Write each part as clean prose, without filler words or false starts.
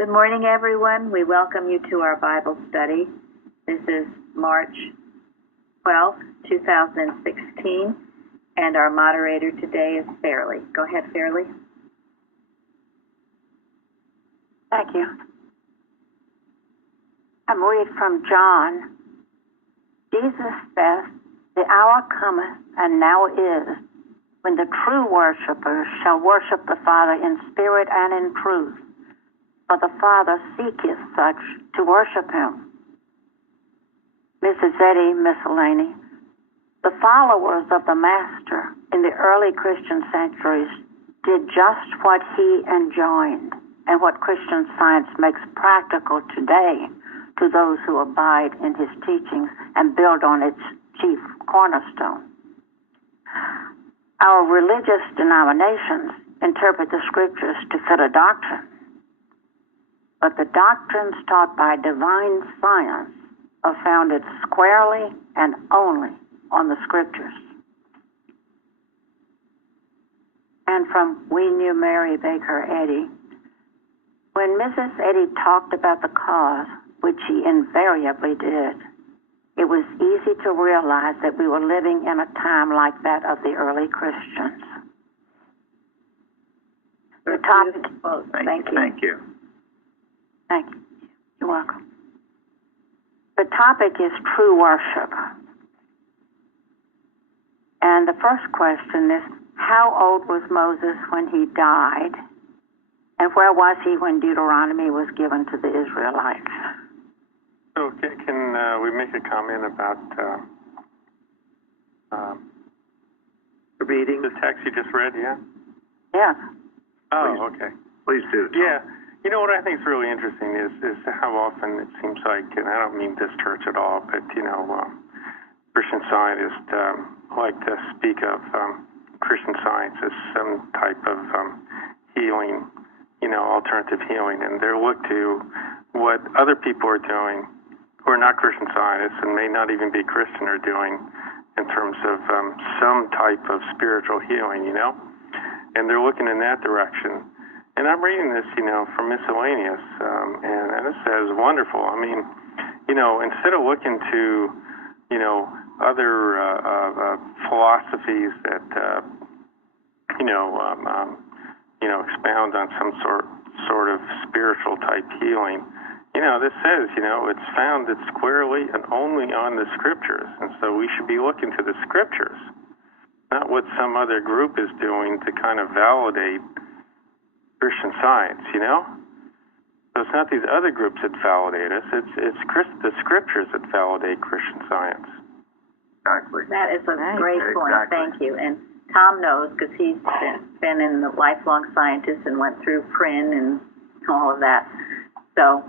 Good morning, everyone. We welcome you to our Bible study. This is March 12th, 2016, and our moderator today is Fairley. Go ahead, Fairley. Thank you. I'm reading from John. Jesus says, "The hour cometh, and now is, when the true worshipers shall worship the Father in spirit and in truth. For the Father seeketh such to worship him." Mrs. Eddy, Miscellany. The followers of the Master in the early Christian centuries did just what he enjoined and what Christian Science makes practical today to those who abide in his teachings and build on its chief cornerstone. Our religious denominations interpret the scriptures to fit a doctrine, but the doctrines taught by divine science are founded squarely and only on the scriptures. And from We Knew Mary Baker Eddy, when Mrs. Eddy talked about the cause, which she invariably did, it was easy to realize that we were living in a time like that of the early Christians. The topic. Thank you. Thank you. Thank you. You're welcome. The topic is true worship. And the first question is, how old was Moses when he died? And where was he when Deuteronomy was given to the Israelites? So can we make a comment about Reading. the text you just read, yeah? Yes. Oh, Please. okay. Please do. Tom. Yeah. You know what I think is really interesting is how often it seems like, and I don't mean this church at all, but, Christian Scientists like to speak of Christian Science as some type of healing, alternative healing, and they look to what other people are doing who are not Christian Scientists and may not even be Christian are doing in terms of some type of spiritual healing, and they're looking in that direction. And I'm reading this, from Miscellaneous, and it says wonderful. I mean, instead of looking to, other philosophies that, expound on some sort of spiritual type healing, this says, it's founded squarely and only on the scriptures. And so we should be looking to the scriptures, not what some other group is doing to kind of validate Christian Science, So it's not these other groups that validate us. It's the scriptures that validate Christian Science. Exactly. That is a great point. Exactly. Thank you. And Tom knows because he's been in the lifelong scientist and went through Prin and all of that. So,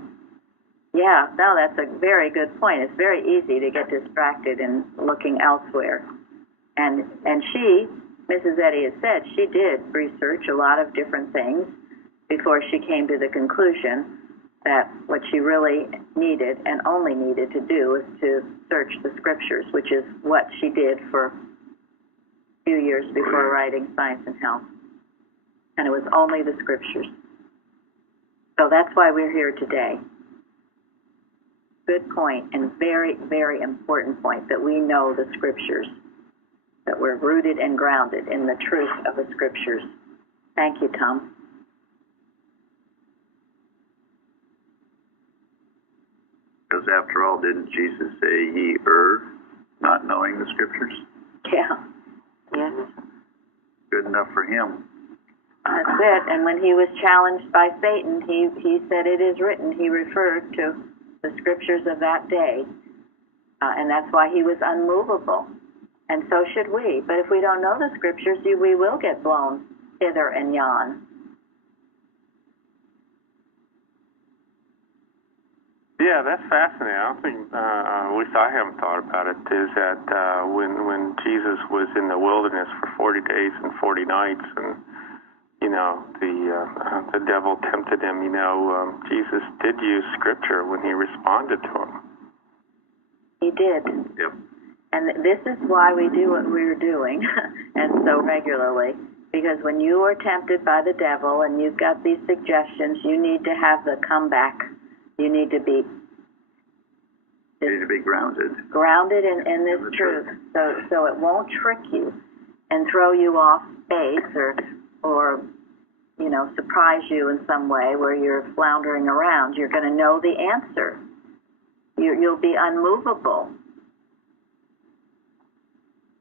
yeah, no, that's a very good point. It's very easy to get distracted in looking elsewhere. And she, Mrs. Eddy has said, she did research a lot of different things before she came to the conclusion that what she really needed and only needed to do was to search the scriptures, which is what she did for a few years before writing Science and Health. And it was only the scriptures. So that's why we're here today. Good point, and very, very important point, that we know the scriptures, that we're rooted and grounded in the truth of the scriptures. Thank you, Tom. Because after all, didn't Jesus say, "Ye err, not knowing the scriptures"? Yeah. Yes. Good enough for him. That's it. And when he was challenged by Satan, he said, "It is written." He referred to the scriptures of that day. And that's why he was unmovable. And so should we. But if we don't know the scriptures, we will get blown hither and yon. Yeah, that's fascinating. I don't think, at least I haven't thought about it, is that when Jesus was in the wilderness for 40 days and 40 nights, and, the devil tempted him, Jesus did use scripture when he responded to him. He did. Yep. And this is why we do what we're doing, and so regularly, Because when you are tempted by the devil and you've got these suggestions, you need to have the comeback. You need to be grounded in this truth, so it won't trick you and throw you off base or surprise you in some way where you're floundering around. You're going to know the answer. You'll be unmovable.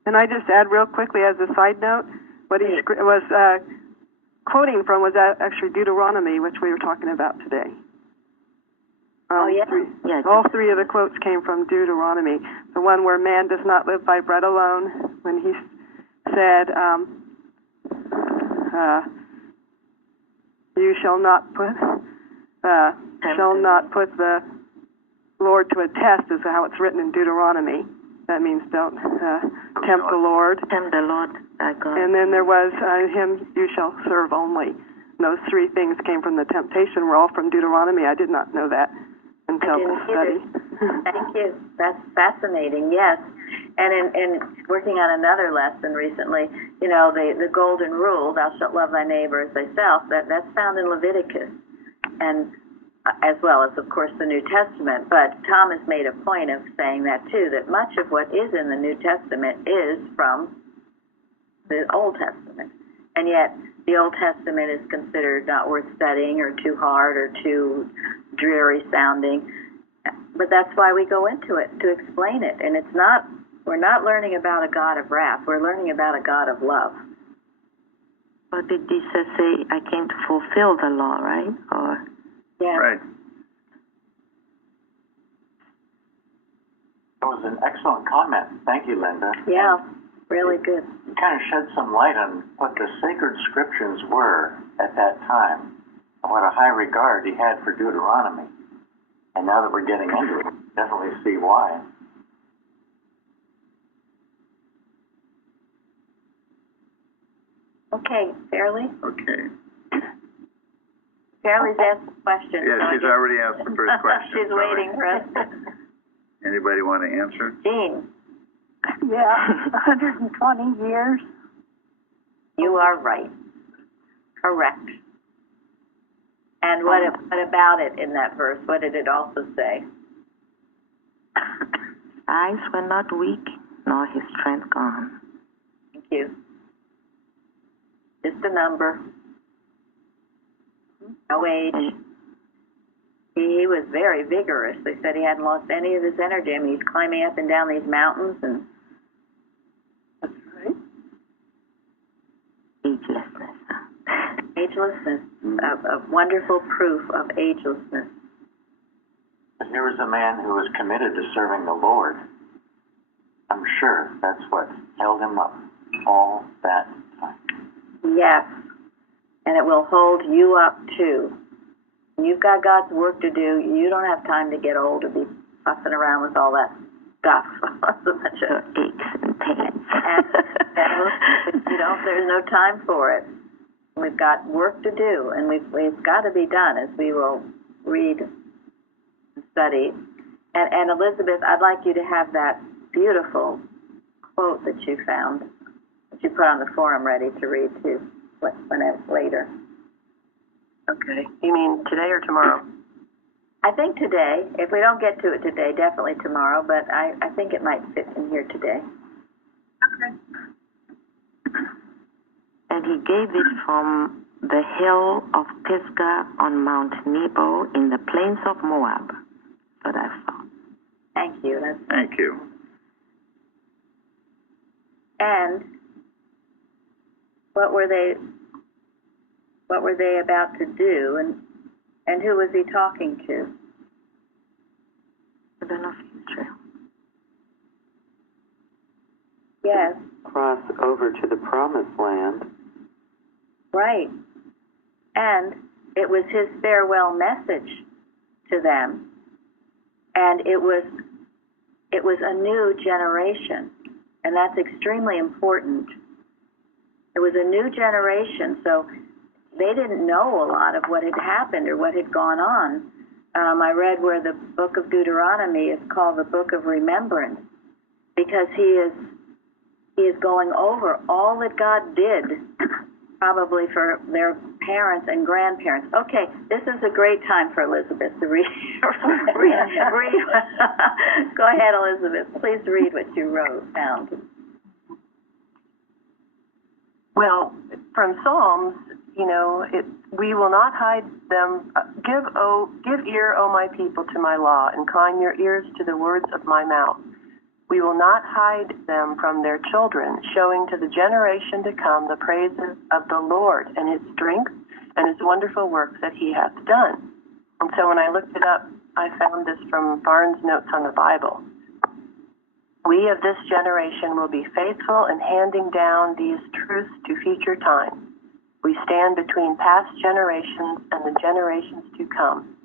And I just add real quickly as a side note, what he was quoting from was actually Deuteronomy, which we were talking about today. All three of the quotes came from Deuteronomy. The one where man does not live by bread alone, when he said, "You shall not put the Lord to a test," is how it's written in Deuteronomy. That means don't tempt the Lord. Tempt the Lord, God. And then there was him you shall serve only. And those three things came from the temptation. Were all from Deuteronomy. I did not know that until the study. Thank you. That's fascinating. Yes. And in working on another lesson recently, the golden rule, thou shalt love thy neighbor as thyself, that's found in Leviticus, and as well as, of course, the New Testament. But Tom has made a point of saying that, too, that much of what is in the New Testament is from the Old Testament. And yet, the Old Testament is considered not worth studying or too hard or too dreary sounding. But that's why we go into it, to explain it. And we're not learning about a God of wrath. We're learning about a God of love. But did Jesus say, I came to fulfill the law, right? Or... Yeah. Right. That was an excellent comment. Thank you, Linda. Yeah, really good. It kind of shed some light on what the sacred scriptures were at that time, and what a high regard he had for Deuteronomy. And now that we're getting into it, definitely see why. Okay, Fairly? Okay. Fairly's asked a question. Yeah, she's already asked the first question. She's waiting for us. Anybody want to answer? Jean. Yeah, 120 years. You are right. Correct. And what about it in that verse? What did it also say? Eyes were not weak, nor his strength gone. Thank you. Just a number. No age. He was very vigorous. They said he hadn't lost any of his energy. I mean, he's climbing up and down these mountains, and that's right. Agelessness. Agelessness, a wonderful proof of agelessness. But here was a man who was committed to serving the Lord. I'm sure that's what held him up all that time. Yes, and it will hold you up too. You've got God's work to do. You don't have time to get old or be fussing around with all that stuff. So much of aches and pains. And there's no time for it. We've got work to do, and we've got to be done, as we will read and study. And Elizabeth, I'd like you to have that beautiful quote that you found, that you put on the forum, ready to read too, whenever later. Okay. You mean today or tomorrow? I think today. If we don't get to it today, definitely tomorrow, but I think it might fit in here today. Okay. And he gave it from the hill of Pisgah on Mount Nebo in the plains of Moab. So that's all. Thank you. Thank you. And what were they about to do, and who was he talking to? Children of Israel. Yes. Cross over to the promised land. Right. And it was his farewell message to them. And it was a new generation. And that's extremely important. It was a new generation, so they didn't know a lot of what had happened or what had gone on. I read where the book of Deuteronomy is called the book of remembrance, because he is going over all that God did probably for their parents and grandparents. Okay, this is a great time for Elizabeth to read. read. Go ahead, Elizabeth. Please read what you found. Well, from Psalms, we will not hide them. Give ear, O my people, to my law. Incline your ears to the words of my mouth. We will not hide them from their children, showing to the generation to come the praises of the Lord and his strength and his wonderful works that he hath done. And so when I looked it up, I found this from Barnes' Notes on the Bible. We of this generation will be faithful in handing down these truths to future time. We stand between past generations and the generations to come.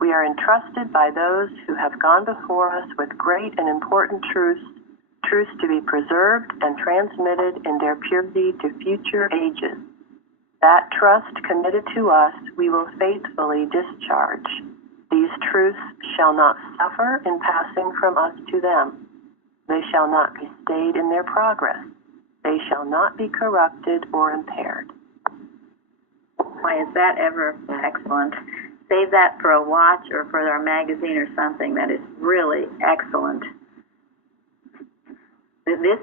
We are entrusted by those who have gone before us with great and important truths to be preserved and transmitted in their purity to future ages. That trust committed to us, we will faithfully discharge. These truths shall not suffer in passing from us to them. They shall not be stayed in their progress. They shall not be corrupted or impaired. Why, is that ever excellent? Save that for a watch or for our magazine or something. That is really excellent. This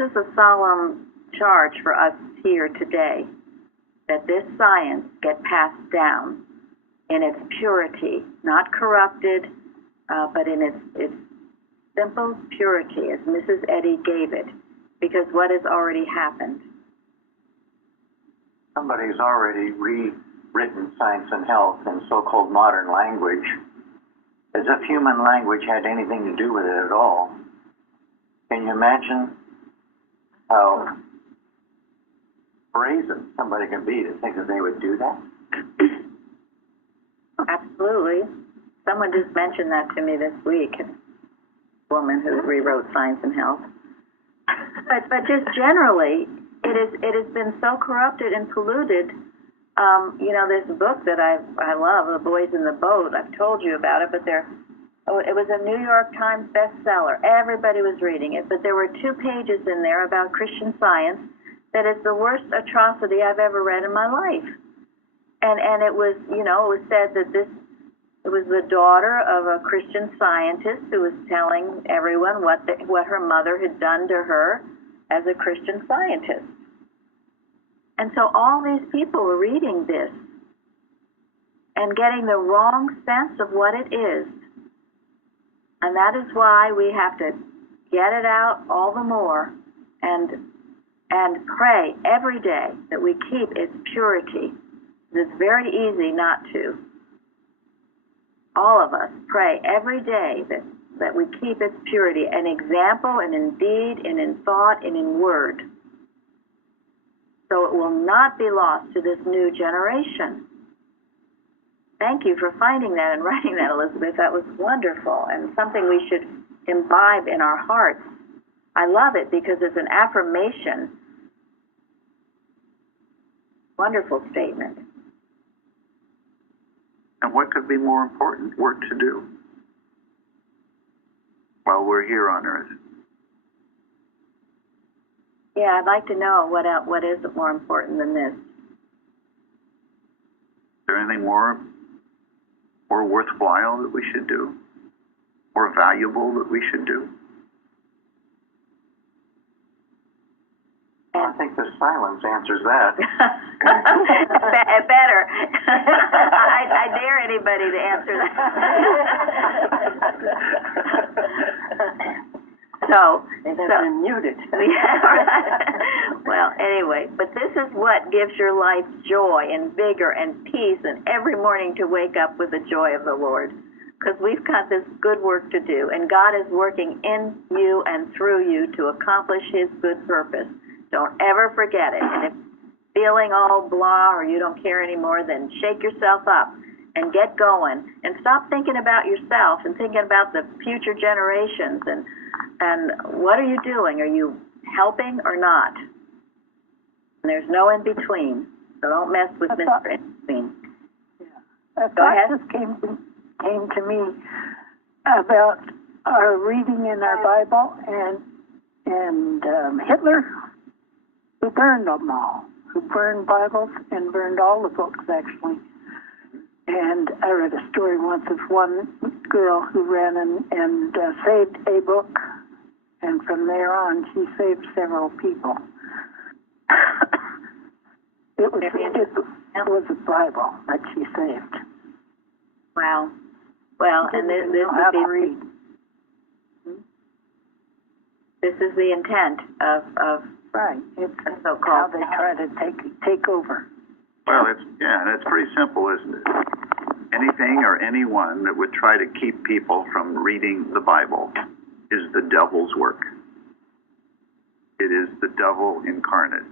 is a solemn charge for us here today, that this science get passed down in its purity, not corrupted, but in its simple purity, as Mrs. Eddy gave it, because what has already happened? Somebody's already rewritten Science and Health in so-called modern language, as if human language had anything to do with it at all. Can you imagine how brazen somebody can be to think that they would do that? Absolutely. Someone just mentioned that to me this week, a woman who rewrote Science and Health. But just generally, it has been so corrupted and polluted. This book that I love, The Boys in the Boat, I've told you about it, but it was a New York Times bestseller. Everybody was reading it, but there were 2 pages in there about Christian Science that is the worst atrocity I've ever read in my life. And it was, it was said that it was the daughter of a Christian scientist who was telling everyone what her mother had done to her as a Christian scientist. And so all these people were reading this and getting the wrong sense of what it is. And that is why we have to get it out all the more and pray every day that we keep its purity. It's very easy not to. All of us pray every day that we keep its purity, an example and in deed and in thought and in word. So it will not be lost to this new generation. Thank you for finding that and writing that, Elizabeth. That was wonderful and something we should imbibe in our hearts. I love it because it's an affirmation. Wonderful statement. And what could be more important work to do while we're here on earth? Yeah, I'd like to know what is more important than this. Is there anything more worthwhile that we should do? More valuable that we should do? I think the silence answers that. Better. I dare anybody to answer that. So muted. Yeah, right. Well, anyway, but this is what gives your life joy and vigor and peace, and every morning to wake up with the joy of the Lord. Because we've got this good work to do, and God is working in you and through you to accomplish his good purpose. Don't ever forget it. And if feeling all blah or you don't care anymore, then shake yourself up and get going. And stop thinking about yourself and thinking about the future generations. And what are you doing? Are you helping or not? And there's no in between. So don't mess with Mr. In between. A Go ahead. just came to me about our reading in our Bible and Hitler, who burned them all. who burned Bibles and burned all the books, actually. And I read a story once of one girl who ran and saved a book, and from there on, she saved several people. It was a Bible that she saved. Wow. Well, and this is the intent of right. It's so-called how they try to take over. Well, it's pretty simple, isn't it? Anything or anyone that would try to keep people from reading the Bible is the devil's work. It is the devil incarnate.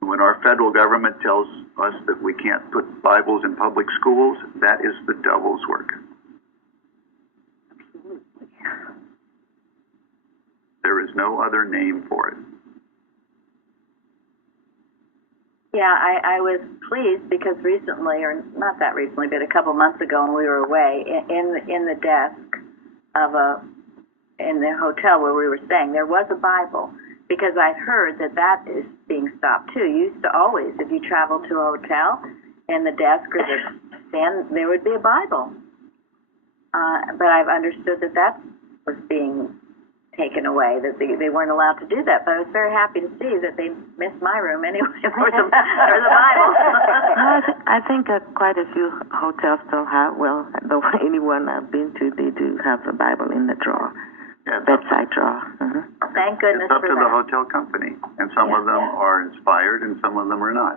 When our federal government tells us that we can't put Bibles in public schools, that is the devil's work. There is no other name for it. Yeah, I was pleased because recently, or not that recently, but a couple months ago when we were away, in the desk in the hotel where we were staying, there was a Bible, because I've heard that is being stopped too. You used to always, if you traveled to a hotel, in the desk or the stand, there would be a Bible. But I've understood that was being taken away, that they weren't allowed to do that. But I was very happy to see that they missed my room anyway. There was a Bible. I think quite a few hotels still have, anyone I've been to, they do have a Bible in the drawer, bedside drawer. Thank goodness for that. It's up to the hotel company, and some of them are inspired and some of them are not.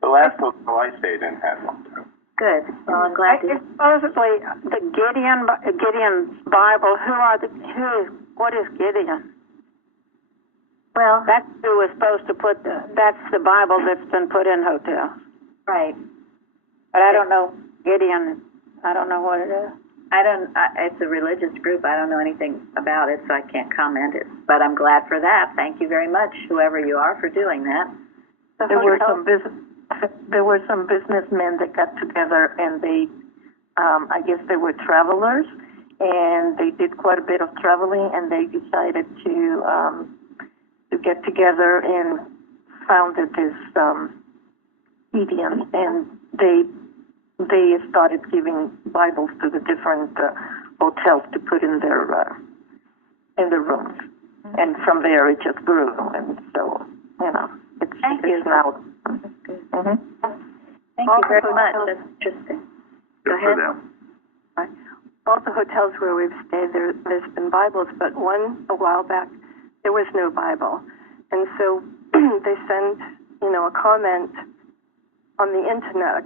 The last hotel I stayed in had one too. Good. Well, I'm glad to. Supposedly, the Gideon's Bible. What is Gideon? Well, that's who was supposed to that's the Bible that's been put in hotels. Right. But I don't know Gideon. I don't know what it is. It's a religious group. I don't know anything about it, so I can't comment it. But I'm glad for that. Thank you very much, whoever you are, for doing that. There were some businessmen that got together, and they, I guess they were travelers, and they did quite a bit of traveling, and they decided to get together and founded this Gideon, and they started giving Bibles to the different hotels to put in their rooms, and from there it just grew, and so it's now. Thank you very much. That's interesting. Go ahead. All the hotels where we've stayed, there's been Bibles, but a while back, there was no Bible. And so they sent, a comment on the internet,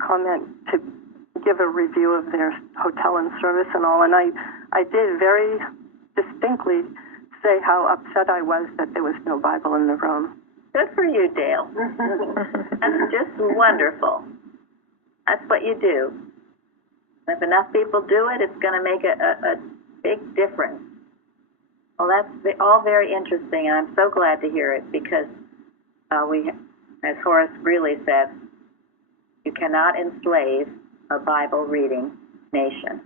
to give a review of their hotel and service and all. And I did very distinctly say how upset I was that there was no Bible in the room. Good for you, Dale. That's just wonderful. That's what you do. If enough people do it, it's going to make a big difference. Well, that's all very interesting, and I'm so glad to hear it because as Horace Greeley said, you cannot enslave a Bible-reading nation.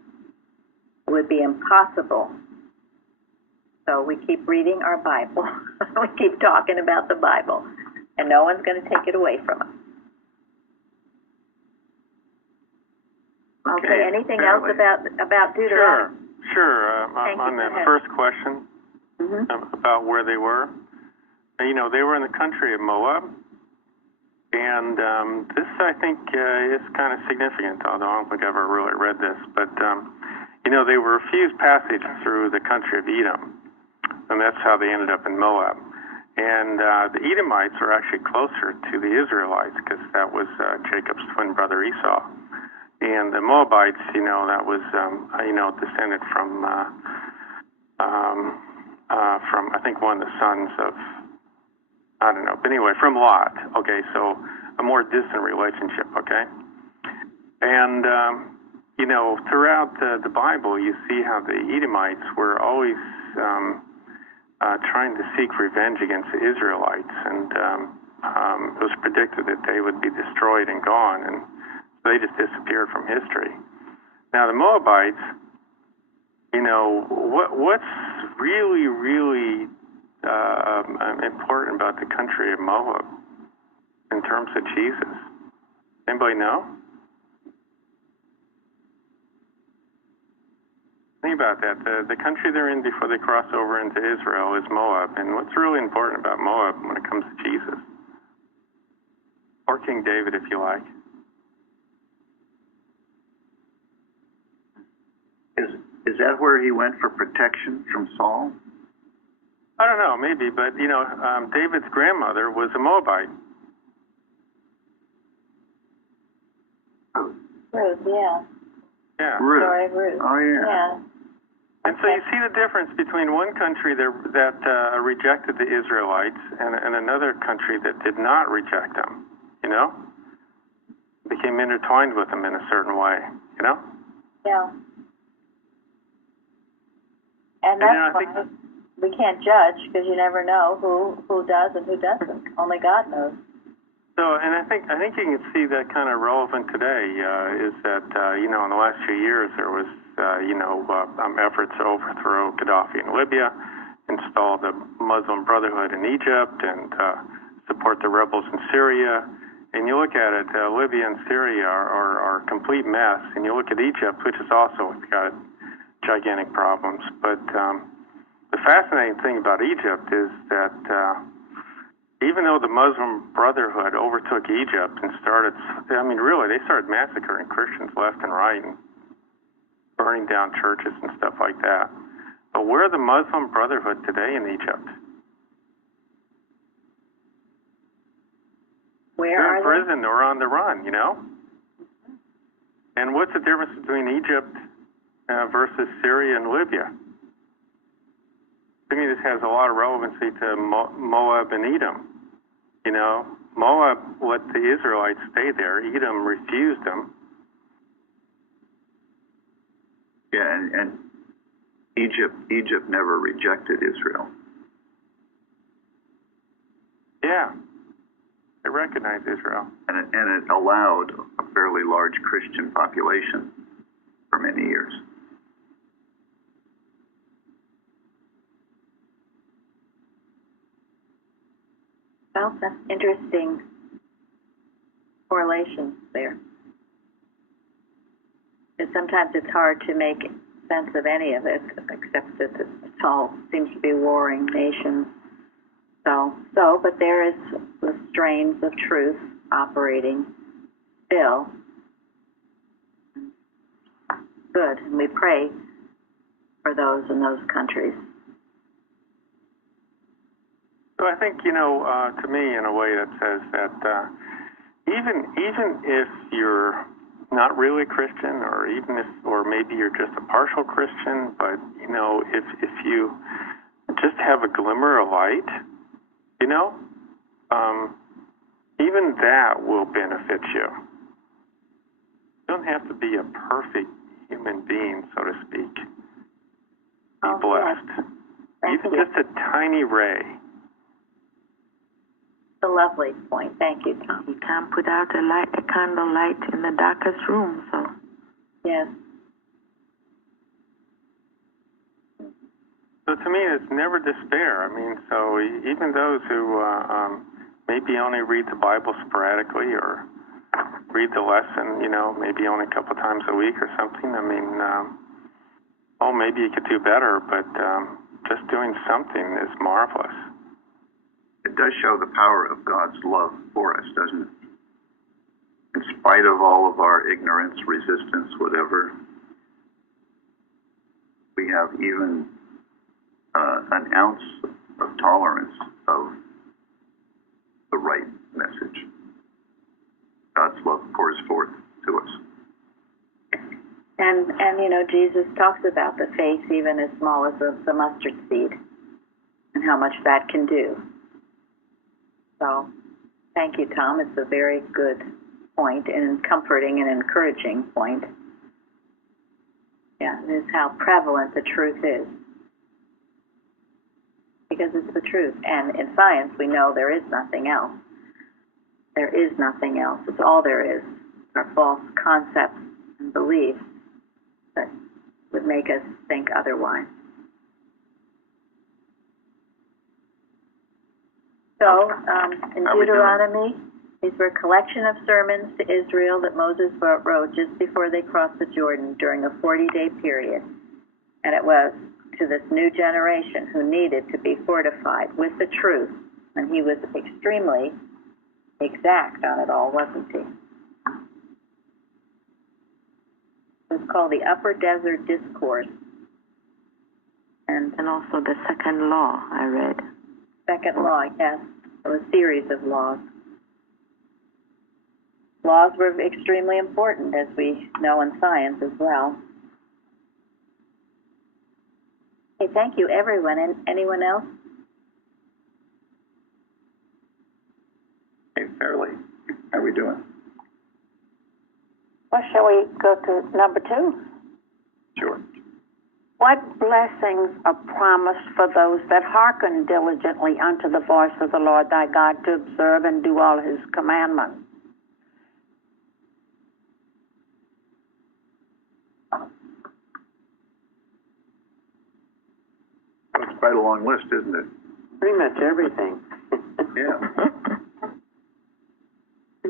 It would be impossible. So we keep reading our Bible. We keep talking about the Bible, and no one's going to take it away from us. Okay, anything else about Deuteronomy? Sure. On that first question about where they were, they were in the country of Moab, and this, I think, is kind of significant, although I don't think I've ever really read this, but, they were a few passages through the country of Edom, and that's how they ended up in Moab. And the Edomites were actually closer to the Israelites because that was Jacob's twin brother Esau. And the Moabites, that was, descended from I think one of the sons of, I don't know, but anyway, from Lot. Okay, so a more distant relationship. Okay, and throughout the Bible, you see how the Edomites were always trying to seek revenge against the Israelites, and it was predicted that they would be destroyed and gone, and they just disappeared from history. Now the Moabites, what's really, really important about the country of Moab in terms of Jesus? Anybody know? Think about that. The country they're in before they cross over into Israel is Moab. And what's really important about Moab when it comes to Jesus? Or King David, if you like. Is that where he went for protection from Saul? I don't know, maybe, but David's grandmother was a Moabite. Ruth, yeah. Yeah. Ruth. Story of Ruth. Oh, yeah. Yeah. And so you see the difference between one country that rejected the Israelites and another country that did not reject them, Became intertwined with them in a certain way, Yeah. And that's why we can't judge, because you never know who does and who doesn't. Only God knows. So, and I think you can see that kind of relevant today, is that, in the last few years there was, efforts to overthrow Gaddafi in Libya, install the Muslim Brotherhood in Egypt, and support the rebels in Syria. And you look at it, Libya and Syria are a complete mess. And you look at Egypt, which is also got gigantic problems. But the fascinating thing about Egypt is that even though the Muslim Brotherhood overtook Egypt and they started massacring Christians left and right and burning down churches and stuff like that. But where are the Muslim Brotherhood today in Egypt? They're in prison or on the run, And what's the difference between Egypt versus Syria and Libya? To me, this has a lot of relevancy to Moab and Edom. Moab let the Israelites stay there. Edom refused them. Yeah, and Egypt never rejected Israel. Yeah. They recognized Israel. And it allowed a fairly large Christian population for many years. Well, that's interesting correlation there. And sometimes it's hard to make sense of any of it, except that it all seems to be warring nations. But there is the strains of truth operating still. Good, and we pray for those in those countries. So I think, to me, in a way, that says that even if you're not really Christian, or maybe you're just a partial Christian, but if you just have a glimmer of light, even that will benefit you. You don't have to be a perfect human being, so to speak. Be blessed. Even just a tiny ray. A lovely point. Thank you, Tom. You can't put out a candle light in the darkest room, so. Yes. So to me, it's never despair. So even those who maybe only read the Bible sporadically or read the lesson, maybe only a couple times a week or something. Maybe you could do better, but just doing something is marvelous. It does show the power of God's love for us, doesn't it? In spite of all of our ignorance, resistance, whatever, we have even an ounce of tolerance of the right message. God's love pours forth to us. And Jesus talks about the faith even as small as the mustard seed and how much that can do. So, thank you, Tom. It's a very good point and comforting and encouraging point. Yeah, it is how prevalent the truth is. Because it's the truth. And in science, we know there is nothing else. There is nothing else. It's all there is. Our false concepts and beliefs that would make us think otherwise. So, in Deuteronomy These were a collection of sermons to Israel that Moses wrote just before they crossed the Jordan during a 40-day period. And it was to this new generation who needed to be fortified with the truth. And he was extremely exact on it all, wasn't he? It was called the Upper Desert Discourse. And also the second law I read. Second law, yes. It was a series of laws. Laws were extremely important, as we know in science as well. Okay, thank you, everyone. And anyone else? Hey, Fairly, how are we doing? Well, shall we go to number 2? Sure. What blessings are promised for those that hearken diligently unto the voice of the Lord thy God to observe and do all his commandments? That's quite a long list, isn't it? Pretty much everything. Yeah.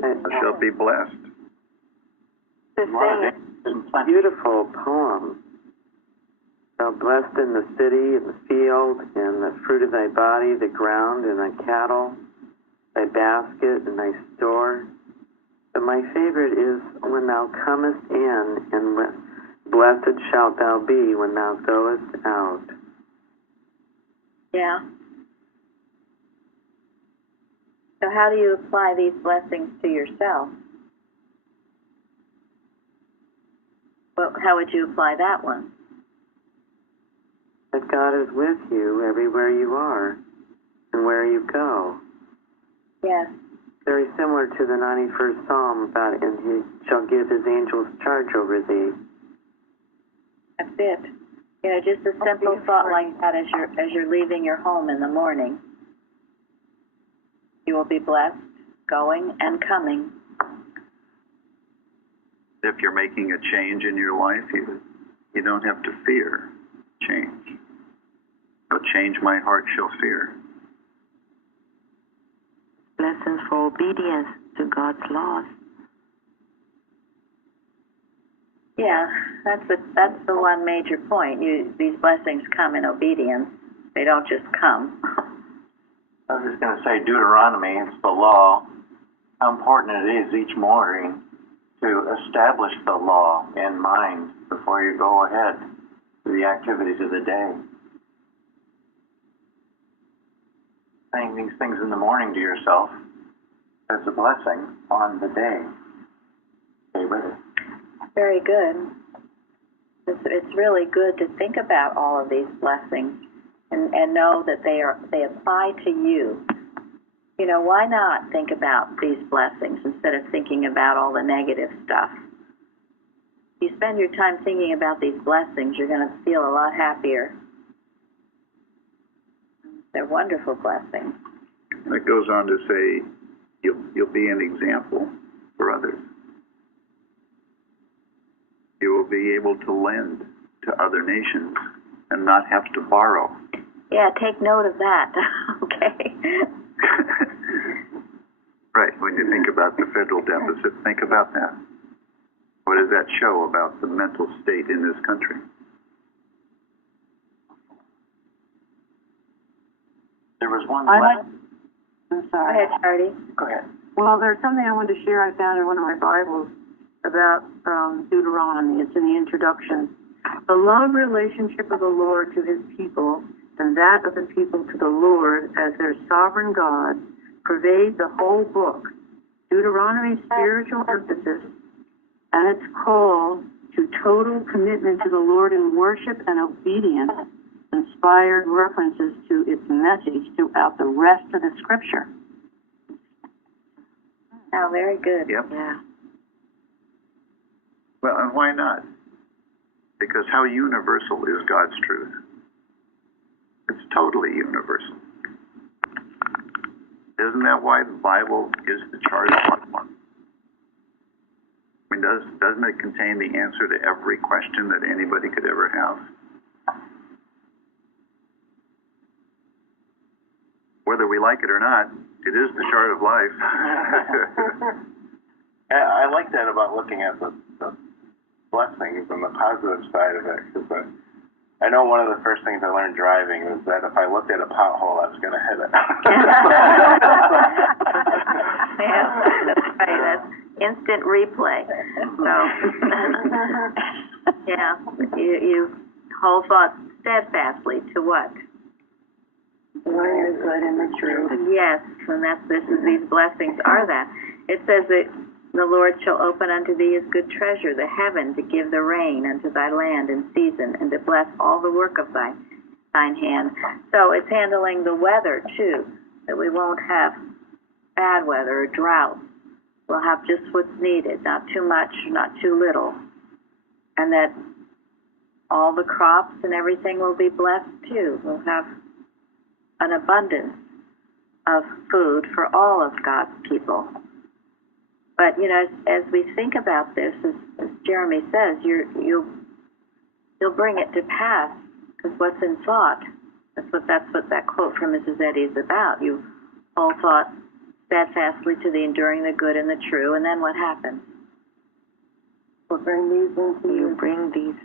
I shall be blessed. Beautiful poem. Thou blessed in the city, and the field, and the fruit of thy body, the ground, and thy cattle, thy basket, and thy store. But my favorite is when thou comest in, and blessed shalt thou be when thou goest out. Yeah. So how do you apply these blessings to yourself? Well, how would you apply that one? That God is with you everywhere you are and where you go. Yes. Very similar to the 91st Psalm about, and he shall give his angels charge over thee. That's it. You know, just a simple thought like that as you're leaving your home in the morning. You will be blessed going and coming. If you're making a change in your life, you don't have to fear change. But change my heart shall fear. Blessings for obedience to God's laws. Yeah, that's the one major point. These blessings come in obedience. They don't just come. I was just going to say Deuteronomy, it's the law. How important it is each morning to establish the law in mind before you go ahead to the activities of the day. Saying these things in the morning to yourself is a blessing on the day. Stay with it. Very good. It's really good to think about all of these blessings and know that they apply to you. You know, why not think about these blessings instead of thinking about all the negative stuff? If you spend your time thinking about these blessings, you're going to feel a lot happier. They're wonderful blessings. And it goes on to say, you'll be an example for others. You will be able to lend to other nations and not have to borrow. Yeah, take note of that. Okay. Right, when you think about the federal deficit, think about that. What does that show about the mental state in this country? There was one. I'm sorry. Go ahead, Charlie. Go ahead. Well, there's something I wanted to share I found in one of my Bibles about Deuteronomy. It's in the introduction. The love relationship of the Lord to his people and that of the people to the Lord as their sovereign God pervade the whole book. Deuteronomy's spiritual emphasis and its call to total commitment to the Lord in worship and obedience inspired references to its message throughout the rest of the scripture. Oh, very good. Yep. Yeah. Well, and why not? Because how universal is God's truth? It's totally universal. Isn't that why the Bible is the charged one? I mean, doesn't it contain the answer to every question that anybody could ever have? Whether we like it or not, It is the chart of life. I like that about looking at the blessings and the positive side of it, because I know one of the first things I learned driving was that if I looked at a pothole, I was going to hit it. Yeah, that's right. That's instant replay. So, yeah, you hold thoughts steadfastly to what? Learn the good and the true. Yes, and these blessings are that. It says that the Lord shall open unto thee his good treasure, the heaven, to give the rain unto thy land in season, and to bless all the work of thine hand. So it's handling the weather, too, that we won't have bad weather or drought. We'll have just what's needed, not too much, not too little. And that all the crops and everything will be blessed, too. We'll have an abundance of food for all of God's people. But, as we think about this, as Jeremy says, you'll bring it to pass, because what's in thought, that's what that quote from Mrs. Eddy is about. You hold thought steadfastly to the enduring, the good, and the true, and then what happens? We'll bring these into You bring these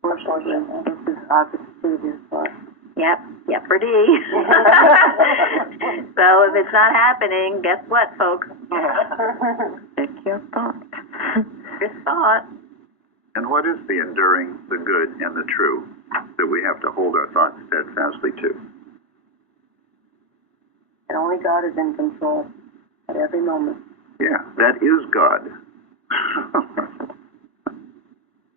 portions into the opposite Savior's thought. Yep, yepperdy. So if it's not happening, guess what, folks? Check your thought. Your thought. And what is the enduring, the good, and the true that we have to hold our thoughts steadfastly to? And only God is in control at every moment. Yeah, that is God.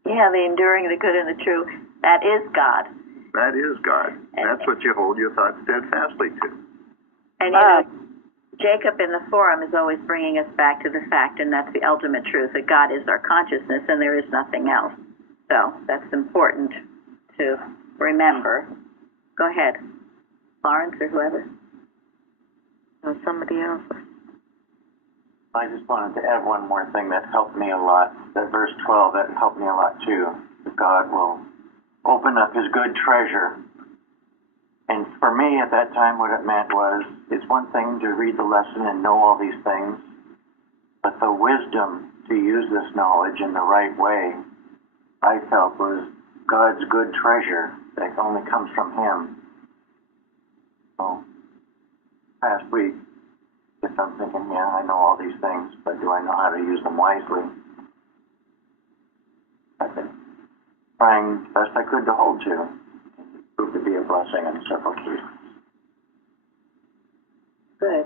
Yeah, the enduring, the good, and the true. That is God. That is God. That's what you hold your thoughts steadfastly to. And Jacob in the forum is always bringing us back to the fact, and that's the ultimate truth, that God is our consciousness and there is nothing else. So that's important to remember. Go ahead, Lawrence or whoever. Or somebody else. I just wanted to add one more thing that helped me a lot. That verse 12, that helped me a lot too. That God will open up his good treasure. And for me at that time, what it meant was, it's one thing to read the lesson and know all these things, but the wisdom to use this knowledge in the right way, I felt, was God's good treasure that only comes from him. So, past week, if I'm thinking, yeah, I know all these things, but do I know how to use them wisely? I've been trying the best I could to hold to. It proved to be a blessing in several cases. Good.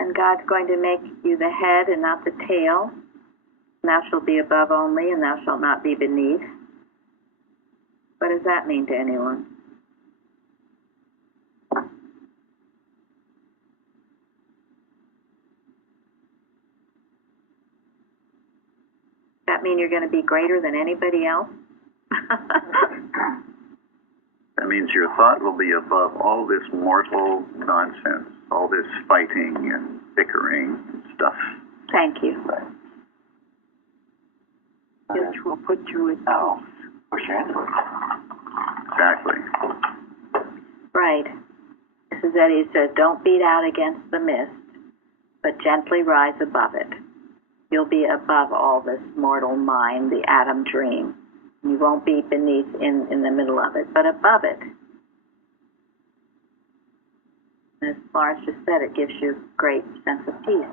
And God's going to make you the head and not the tail. And thou shalt be above only, and thou shalt not be beneath. What does that mean to anyone? Does that mean you're going to be greater than anybody else? That means your thought will be above all this mortal nonsense, all this fighting and bickering and stuff. Thank you. Which will put you in Push you into it. Exactly. Right. Mrs. Eddy says, don't beat out against the mist, but gently rise above it. You'll be above all this mortal mind, the atom dream. You won't be beneath in the middle of it, but above it. As Lawrence just said, it gives you a great sense of peace.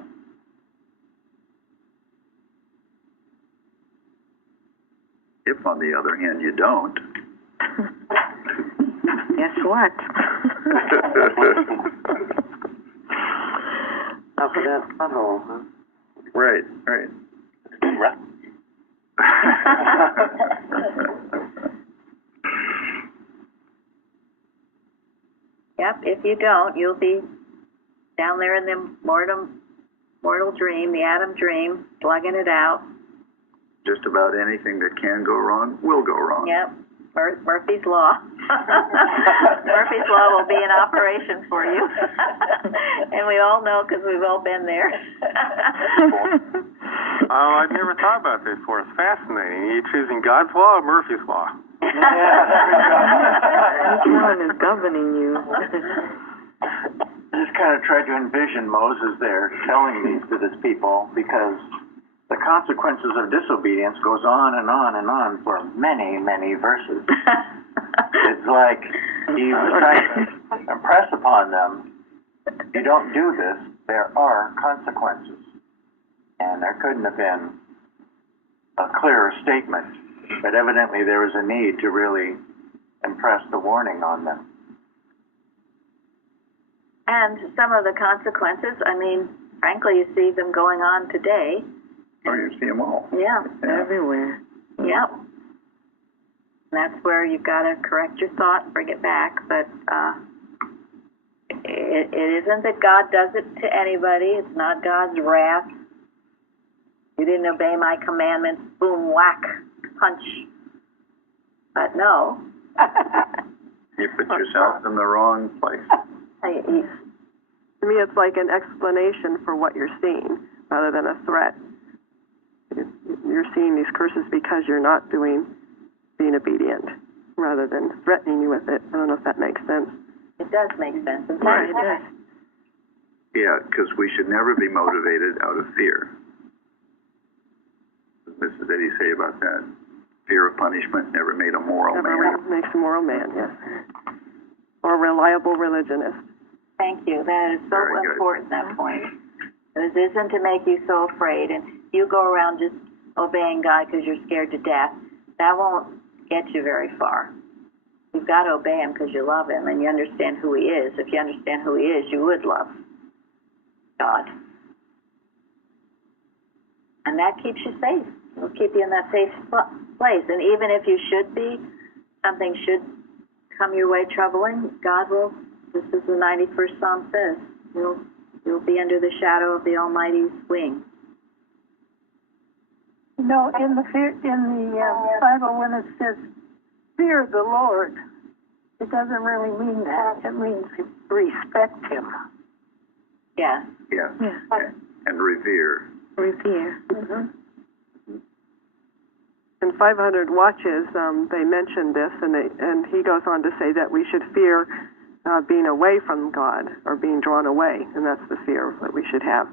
If, on the other hand, you don't. Guess what? Up in that pothole, huh? Right, right. Yep, if you don't, you'll be down there in the mortal dream, the atom dream, slugging it out. Just about anything that can go wrong will go wrong. Yep, Murphy's Law. Murphy's Law will be in operation for you. And we all know because we've all been there. Oh, I've never thought about this before. It's fascinating. Are you choosing God's law or Murphy's law? John is governing you. I just kind of tried to envision Moses there telling these to his people, because the consequences of disobedience goes on and on and on for many, many verses. It's like he was trying to impress upon them, if you don't do this, there are consequences. And there couldn't have been a clearer statement, but evidently there was a need to really impress the warning on them. And some of the consequences, I mean, frankly, you see them going on today. Oh, you see them all. Yeah. Everywhere. Yep. And that's where you've got to correct your thought, bring it back. But it isn't that God does it to anybody. It's not God's wrath. You didn't obey my commandments. Boom, whack, punch. But no. You put yourself in the wrong place. To me, it's like an explanation for what you're seeing rather than a threat. You're seeing these curses because you're not being obedient, rather than threatening you with it. I don't know if that makes sense. It does make sense. Yeah, it does. Yeah, because we should never be motivated out of fear. What does Mrs. Eddy say about that? Fear of punishment never made a moral man. Never makes a moral man, yes. Or a reliable religionist. Thank you. That is so Very good. important, that point. This isn't to make you so afraid, and you go around just obeying God because you're scared to death. That won't get you very far. You've got to obey Him because you love Him and you understand who He is. If you understand who He is, you would love God. And that keeps you safe. It will keep you in that safe place. And even if you should be, something should come your way troubling, God will, just as the 91st Psalm says, you'll be under the shadow of the Almighty's wing. You know, in the Bible, when it says fear the Lord, it doesn't really mean that. It means respect Him. Yeah. Yeah. And revere. Revere. Mm-hmm. In 500 Watches, they mentioned this, and he goes on to say that we should fear being away from God or being drawn away, and that's the fear that we should have.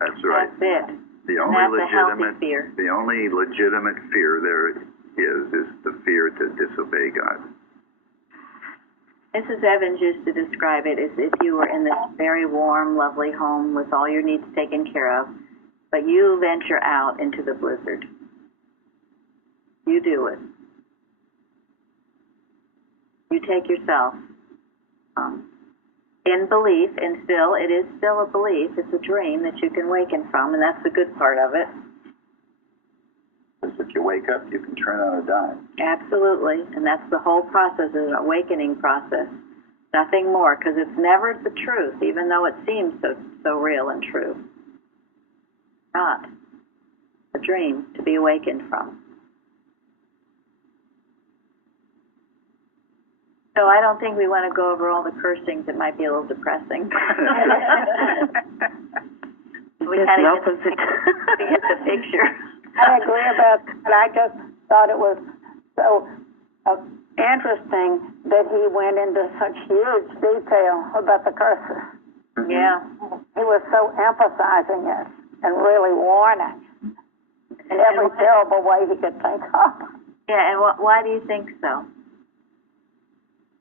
That's right. That's it. The only legitimate fear there is the fear to disobey God. Mrs. Evans used to describe it as if you were in this very warm, lovely home with all your needs taken care of, but you venture out into the blizzard. You do it. You take yourself in belief, and still, it is still a belief. It's a dream that you can waken from, and that's the good part of it. Because if you wake up, you can turn on a dime. Absolutely, and that's the whole process, is an awakening process. Nothing more, because it's never the truth, even though it seems so real and true. Not a dream to be awakened from. So I don't think we want to go over all the cursings. It might be a little depressing. We kind of get the picture. I agree about that. I just thought it was so interesting that he went into such huge detail about the curses. Yeah. He was so emphasizing it and really warning in every terrible way he could think of. Yeah, and why do you think so?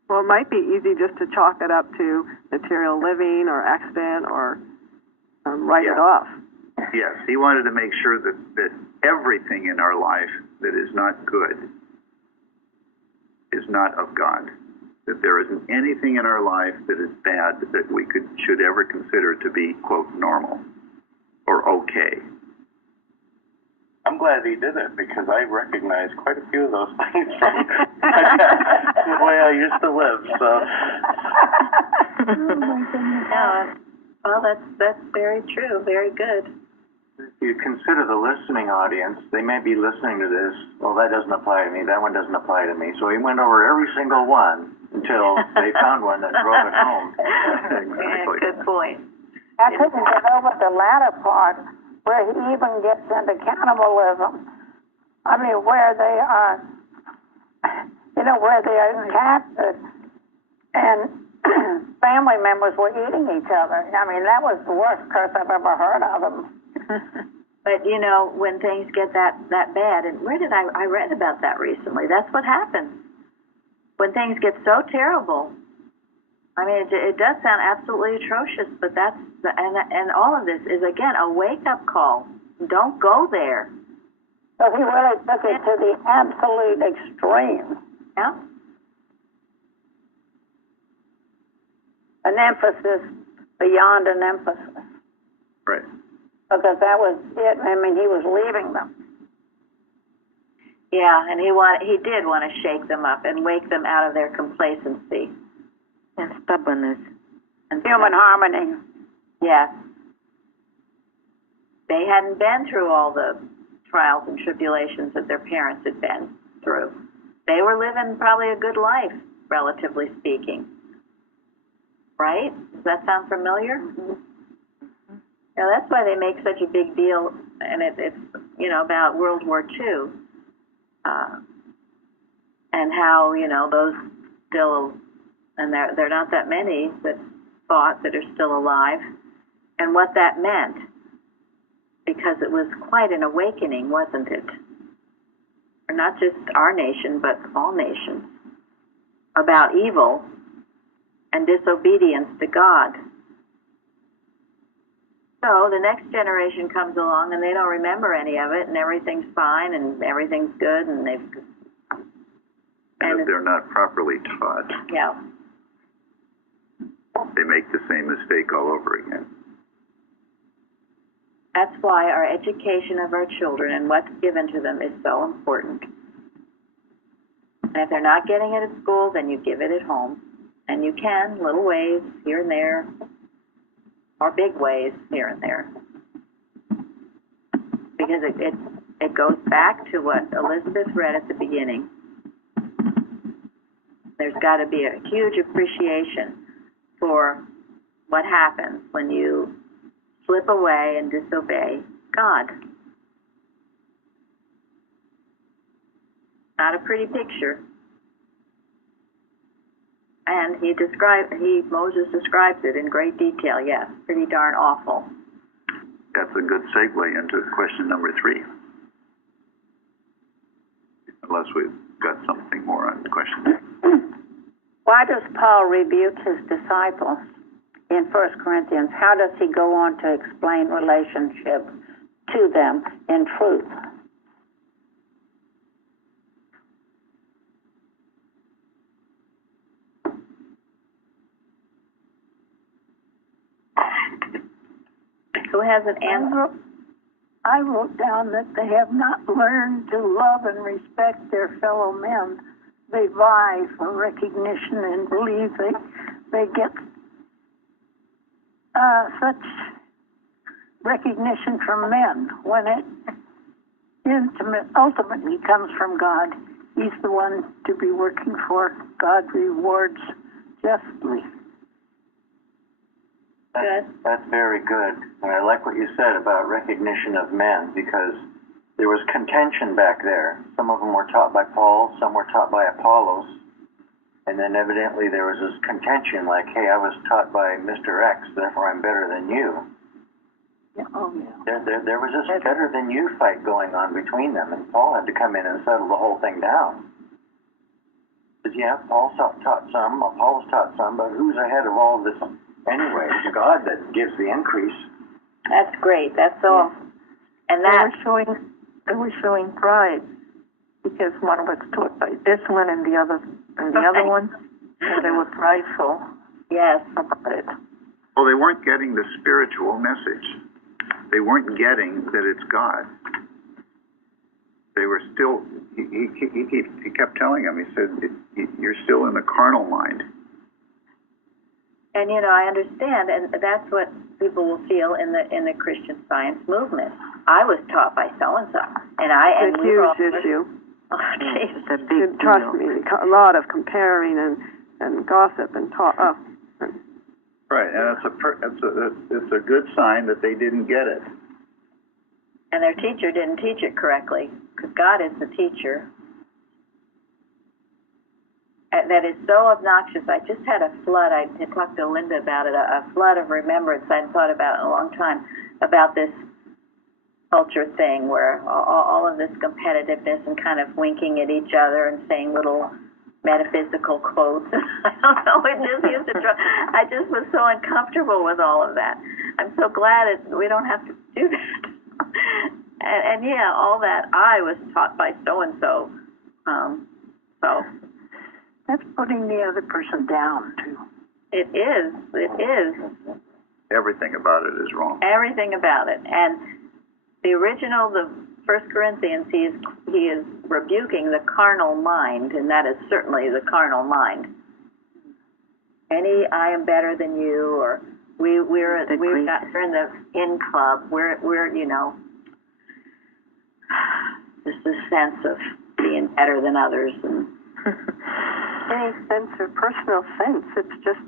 Well, it might be easy just to chalk it up to material living or accident or write it off. Yes, he wanted to make sure that everything in our life that is not good is not of God. That there isn't anything in our life that is bad that we should ever consider to be, quote, normal or okay. I'm glad he did it, because I recognize quite a few of those things from the way I used to live. So. Oh my goodness. Yeah, well, that's very true. Very good. If you consider the listening audience, they may be listening to this, well, that doesn't apply to me, that one doesn't apply to me. So he went over every single one until they found one that drove it home. Exactly. Yeah, good point. I couldn't get over the latter part, where he even gets into cannibalism. I mean, where they are you know, where the cat and family members were eating each other. I mean, that was the worst curse I've ever heard of them. But, you know, when things get that bad, and where did I read about that recently? That's what happens. When things get so terrible, I mean, it does sound absolutely atrocious, but and all of this is, again, a wake-up call. Don't go there. So he really took it to the absolute extreme. Yeah. An emphasis beyond an emphasis. Right. Because that was it. I mean, he was leaving them. Yeah, and he did want to shake them up and wake them out of their complacency. And stubbornness. And human harmony. Yes. They hadn't been through all the trials and tribulations that their parents had been through. They were living probably a good life, relatively speaking. Right? Does that sound familiar? Mm-hmm. Yeah, that's why they make such a big deal, and it's you know, about World War II, and how, you know, those still, and there are not that many that fought that are still alive, and what that meant, because it was quite an awakening, wasn't it? For not just our nation, but all nations, about evil and disobedience to God. So the next generation comes along and they don't remember any of it, and everything's fine and everything's good, and and if they're not properly taught, yeah, they make the same mistake all over again. That's why our education of our children and what's given to them is so important. And if they're not getting it at school, then you give it at home. And you can, little ways here and there, or big ways here and there. Because it goes back to what Elizabeth read at the beginning. There's got to be a huge appreciation for what happens when you slip away and disobey God. Not a pretty picture. And Moses describes it in great detail, yes. Pretty darn awful. That's a good segue into question number 3. Unless we've got something more on question. Why does Paul rebuke his disciples in 1 Corinthians? How does he go on to explain relationship to them in truth? Who has an answer? I wrote down that they have not learned to love and respect their fellow men. They vie for recognition and believe they get such recognition from men when it ultimately comes from God. He's the one to be working for. God rewards justly. That's very good. And I like what you said about recognition of men, because there was contention back there. Some of them were taught by Paul, some were taught by Apollos, and then evidently there was this contention like, hey, I was taught by Mr. X, therefore I'm better than you. Yeah, oh, yeah. There was this better than you fight going on between them, and Paul had to come in and settle the whole thing down. Because, yeah, Paul taught some, Apollos taught some, but who's ahead of all this anyway? It's God that gives the increase. That's great. That's all. And that they were showing pride because one was taught by this one and the other one, and they were prideful. Yes. About it. Well, they weren't getting the spiritual message. They weren't getting that it's God. They were still, he kept telling them, he said, you're still in the carnal mind. And, you know, I understand, and that's what people will feel in the Christian Science movement. I was taught by so-and-so, and it's a huge issue. Oh, geez. It's a big Trust deal. me, a lot of comparing and gossip and talk. Right, and it's a good sign that they didn't get it. And their teacher didn't teach it correctly, because God is the teacher. that is so obnoxious. I just had a flood. I had talked to Linda about it, a flood of remembrance I hadn't thought about in a long time, about this culture thing where all of this competitiveness and kind of winking at each other and saying little metaphysical quotes. I don't know, it just used to I just was so uncomfortable with all of that. I'm so glad we don't have to do that. and yeah, all that I was taught by so-and-so. So that's putting the other person down, too. It is. Everything about it is wrong. Everything about it. And the original, the 1 Corinthians, he is rebuking the carnal mind, and that is certainly the carnal mind. I am better than you, or we're in the in club. We're just a sense of being better than others, and any sense of personal sense, it's just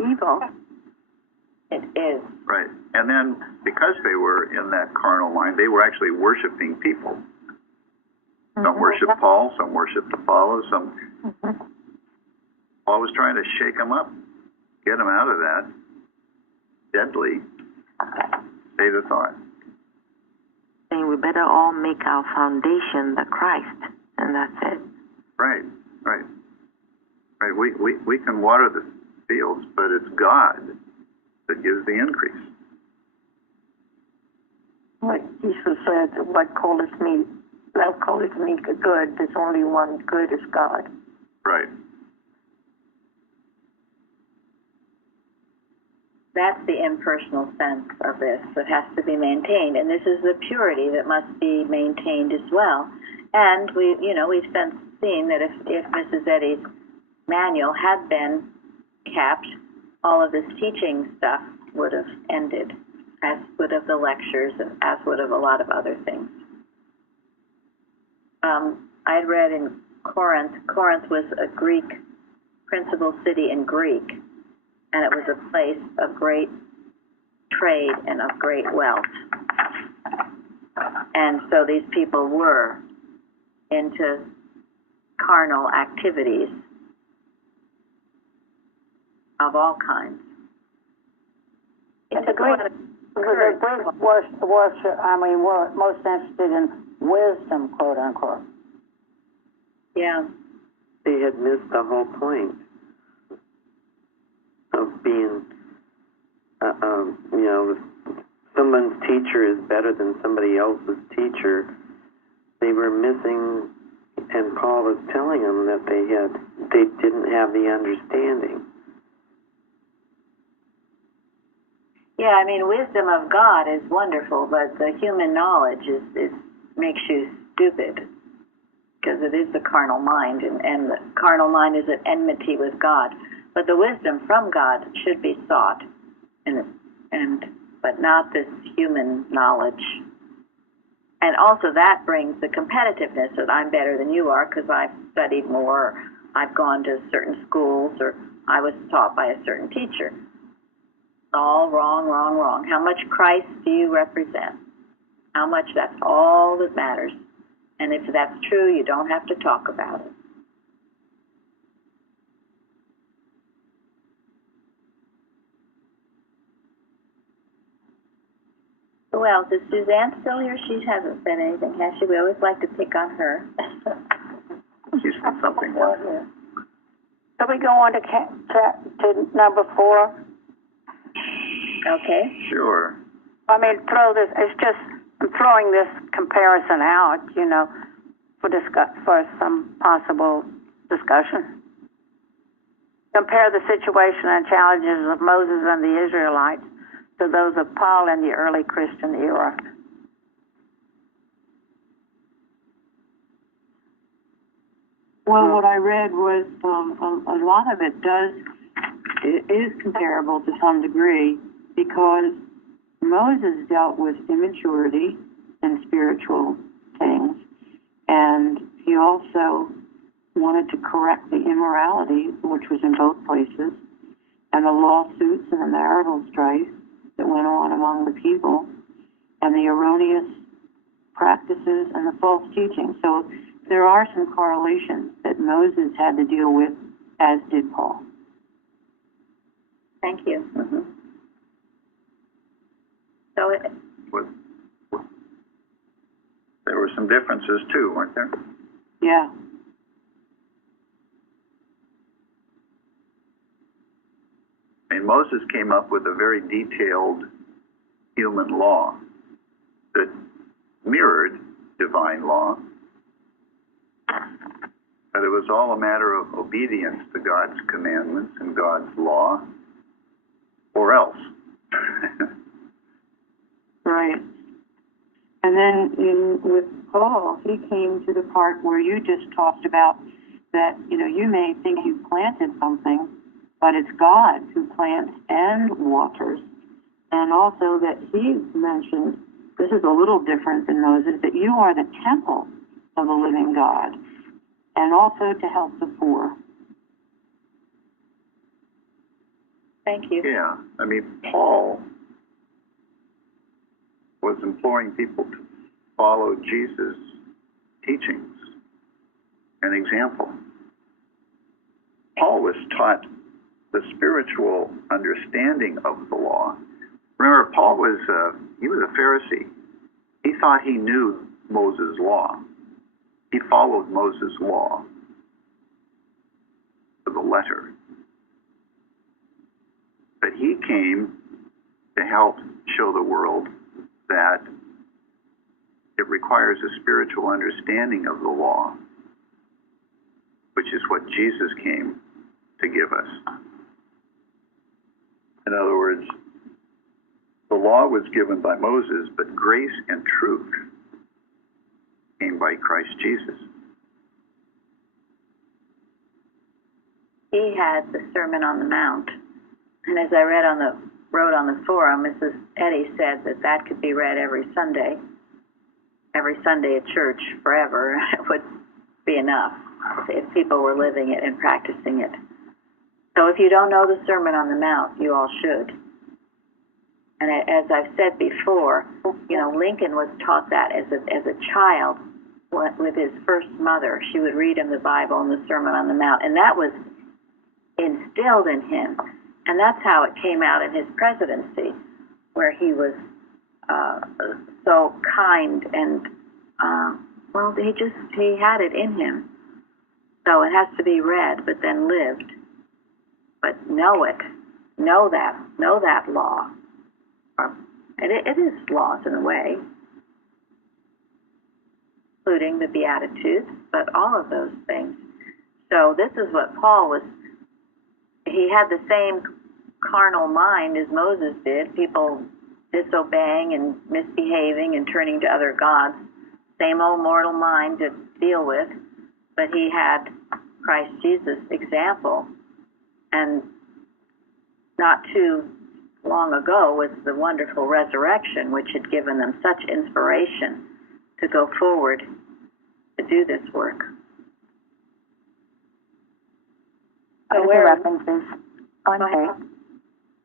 evil. It is. Right. And then, because they were in that carnal mind, they were actually worshiping people. Some worship Paul, some worship Apollo, some... Paul was trying to shake them up, get them out of that deadly state of thought. And we better all make our foundation the Christ, and that's it. Right. We can water the fields, but it's God that gives the increase. Like Jesus said, what calleth me, thou callest me good, there's only one good is God. Right. That's the impersonal sense of this that has to be maintained, and this is the purity that must be maintained as well. And we've since seen that if Mrs. Eddy's manual had been kept, all of this teaching stuff would have ended, as would have the lectures, and as would have a lot of other things. I'd read in Corinth was a Greek principal city in Greek, and it was a place of great trade and of great wealth. And so these people were into carnal activities of all kinds. The Greek worship, were most interested in wisdom, quote unquote. Yeah. They had missed the whole point of being, if someone's teacher is better than somebody else's teacher. They were missing, and Paul was telling them that they didn't have the understanding. Yeah, wisdom of God is wonderful, but the human knowledge makes you stupid, because it is the carnal mind, and the carnal mind is at enmity with God. But the wisdom from God should be sought, but not this human knowledge. And also that brings the competitiveness that I'm better than you are because I've studied more, or I've gone to certain schools, or I was taught by a certain teacher. All wrong. How much Christ do you represent? How much? That's all that matters. And if that's true, you don't have to talk about it. Who else? Is Suzanne still here? She hasn't said anything, has she? We always like to pick on her. She's said something once. So we go on to number 4. Okay. Sure. I'm throwing this comparison out, for some possible discussion. Compare the situation and challenges of Moses and the Israelites to those of Paul in the early Christian era. Well, what I read was a lot of it is comparable to some degree, because Moses dealt with immaturity and spiritual things, and he also wanted to correct the immorality, which was in both places, and the lawsuits and the marital strife that went on among the people, and the erroneous practices and the false teaching. So there are some correlations that Moses had to deal with as did Paul. Thank you. Mm-hmm. So There were some differences too, weren't there? Yeah. And Moses came up with a very detailed human law that mirrored divine law, but it was all a matter of obedience to God's commandments and God's law, or else. Right. And then with Paul, he came to the part where you just talked about that, you may think you've planted something, but it's God who plants and waters. And also that he mentioned, this is a little different than Moses, that you are the temple of the living God, and also to help the poor. thank you. Yeah, I mean, Paul was imploring people to follow Jesus' teachings and example. Paul was taught the spiritual understanding of the law. Remember, Paul was he was a Pharisee. He thought he knew Moses' law. He followed Moses' law to the letter. But he came to help show the world that it requires a spiritual understanding of the law, which is what Jesus came to give us. In other words, the law was given by Moses, but grace and truth came by Christ Jesus. He had the Sermon on the Mount, and as I wrote on the forum, Mrs. Eddy said that could be read every Sunday at church forever. It would be enough if people were living it and practicing it. So if you don't know the Sermon on the Mount, you all should. And as I've said before, Lincoln was taught that as a child with his first mother. She would read him the Bible and the Sermon on the Mount, and that was instilled in him. And that's how it came out in his presidency, where he was so kind and, he had it in him. So it has to be read, but then lived. But know it. Know that law. It is laws in a way, including the Beatitudes, but all of those things. So this is what Paul was. He had the same carnal mind as Moses did, people disobeying and misbehaving and turning to other gods. Same old mortal mind to deal with, but he had Christ Jesus' example. And not too long ago was the wonderful resurrection, which had given them such inspiration to go forward to do this work. Part of the references. Oh, I'm sorry.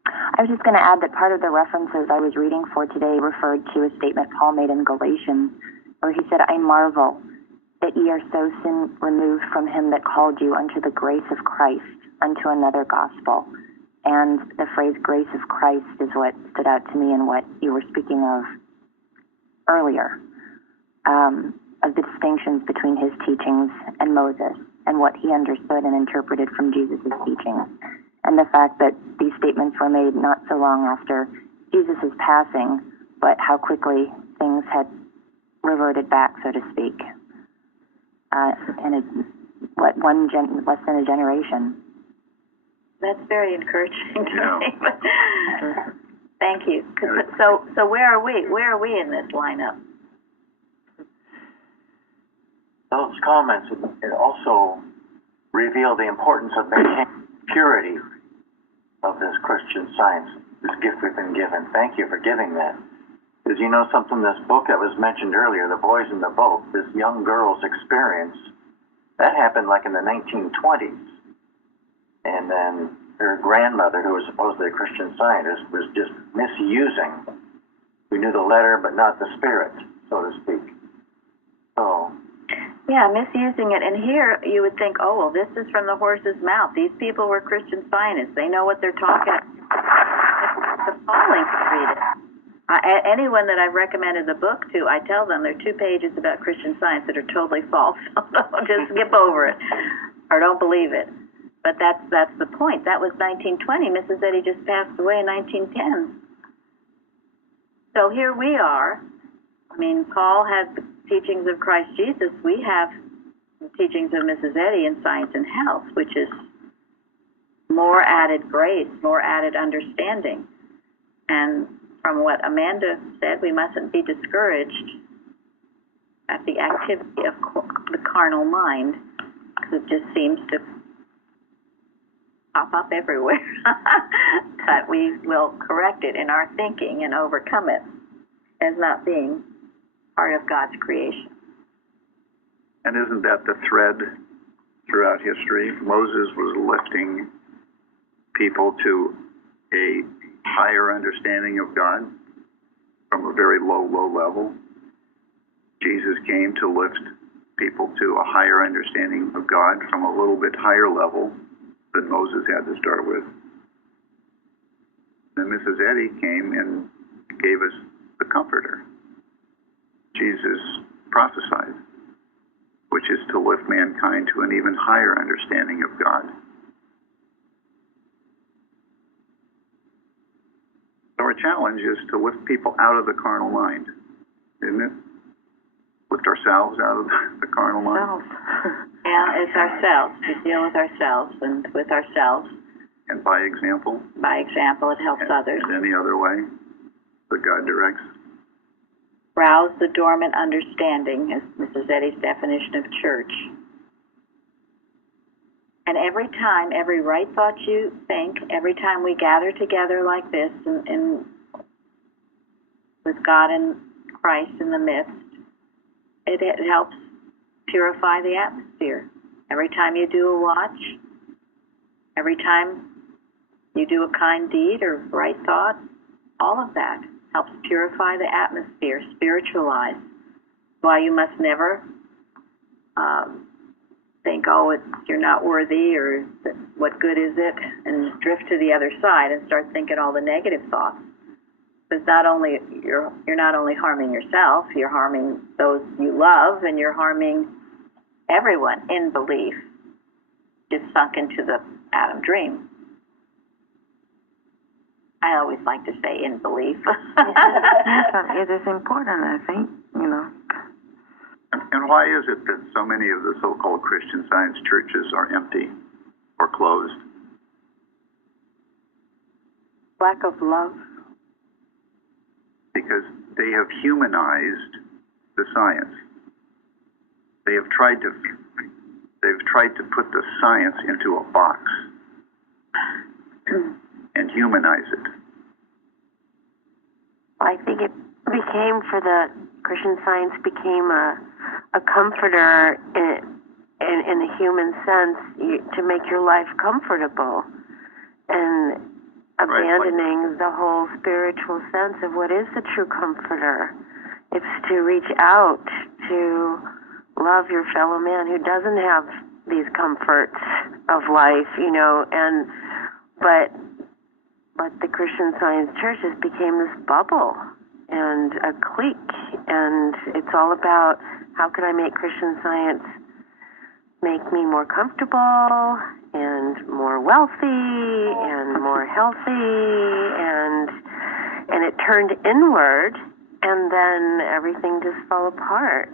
I was just going to add that part of the references I was reading for today referred to a statement Paul made in Galatians, where he said, I marvel that ye are so sin removed from him that called you unto the grace of Christ, unto another gospel. And the phrase grace of Christ is what stood out to me in what you were speaking of earlier, of the distinctions between his teachings and Moses, and what he understood and interpreted from Jesus' teachings. And the fact that these statements were made not so long after Jesus' passing, but how quickly things had reverted back, so to speak. And less than a generation. That's very encouraging to me. Thank you. So where are we? Where are we in this lineup? Those comments it also reveal the importance of maintaining purity of this Christian Science, this gift we've been given. Thank you for giving that. Because something, this book that was mentioned earlier, The Boys in the Boat, this young girl's experience, that happened like in the 1920s. And then her grandmother, who was supposedly a Christian Scientist, was just misusing. We knew the letter, but not the spirit, so to speak. So Yeah, misusing it. And here you would think, oh, well, this is from the horse's mouth. These people were Christian Scientists. They know what they're talking about. It's appalling to read it. Anyone that I've recommended the book to, I tell them there are 2 pages about Christian Science that are totally false. Just skip over it or don't believe it. But that's the point. That was 1920. Mrs. Eddy just passed away in 1910. So here we are. I mean, Paul had the teachings of Christ Jesus. We have the teachings of Mrs. Eddy in Science and Health, which is more added grace, more added understanding. And from what Amanda said, we mustn't be discouraged at the activity of the carnal mind, because it just seems to pop up everywhere. But we will correct it in our thinking and overcome it as not being part of God's creation. And isn't that the thread throughout history? Moses was lifting people to a higher understanding of God from a very low level. Jesus came to lift people to a higher understanding of God from a little bit higher level than Moses had to start with. Then Mrs. Eddy came and gave us the Comforter. Jesus prophesied, which is to lift mankind to an even higher understanding of God. So our challenge is to lift people out of the carnal mind, isn't it? Lift ourselves out of the carnal mind. Yeah, it's ourselves. We deal with ourselves and with ourselves. And by example? By example, it helps others. And any other way that God directs. Rouse the dormant understanding, is Mrs. Eddy's definition of church. And every time, every right thought you think, every time we gather together like this with God and Christ in the midst, it helps purify the atmosphere. Every time you do a watch, every time you do a kind deed or right thought, all of that helps purify the atmosphere, spiritualize. Why you must never think, oh, you're not worthy, or what good is it, and drift to the other side and start thinking all the negative thoughts. Because you're not only harming yourself, you're harming those you love, and you're harming everyone in belief. Just sunk into the Adam dream. I always like to say in belief. It is important, I think, And why is it that so many of the so-called Christian Science churches are empty or closed? Lack of love. Because they have humanized the science. They've tried to put the science into a box and humanize it. I think it became, for the Christian Science, became a comforter in the human sense, to make your life comfortable, and abandoning the whole spiritual sense of what is the true comforter. It's to reach out to love your fellow man who doesn't have these comforts of life, but the Christian Science churches became this bubble and a clique, and it's all about, how can I make Christian Science make me more comfortable and more wealthy and more healthy, and it turned inward, and then everything just fell apart.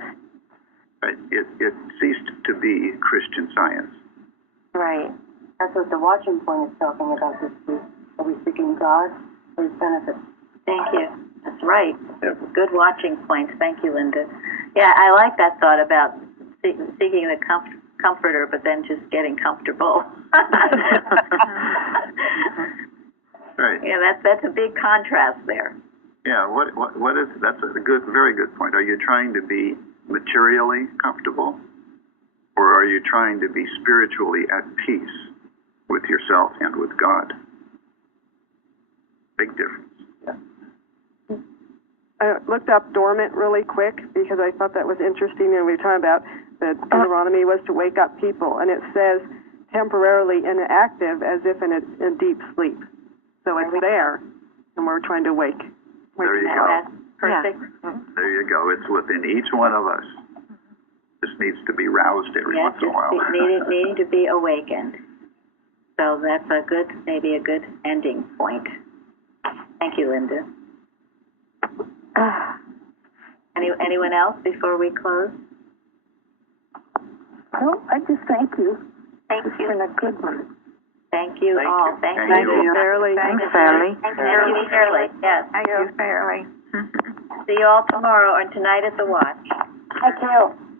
It ceased to be Christian Science. Right. That's what the watching point is talking about this week. Are we seeking God for His benefits? Thank you. That's right. Good watching points. Thank you, Linda. Yeah, I like that thought about seeking the comforter, but then just getting comfortable. Right. Yeah, that's a big contrast there. Yeah. What is? That's a very good point. Are you trying to be materially comfortable, or are you trying to be spiritually at peace with yourself and with God? Big difference. I looked up dormant really quick because I thought that was interesting, and we were talking about that Deuteronomy was to wake up people, and it says temporarily inactive as if in a deep sleep. So it's there, and we're trying to wake. There you go. Perfect. Yeah. There you go. It's within each one of us. Just needs to be roused every once in a while. Needing to be awakened. So that's maybe a good ending point. Thank you, Linda. Anyone else before we close? Well, I just thank you. Thank you. It's been a good one. Thank you all. Thank you, Fairly. Thanks, Fairly. Thank you, Fairly. Yes. Thank you, Fairly. See you all tomorrow and tonight at the Watch. Thank you.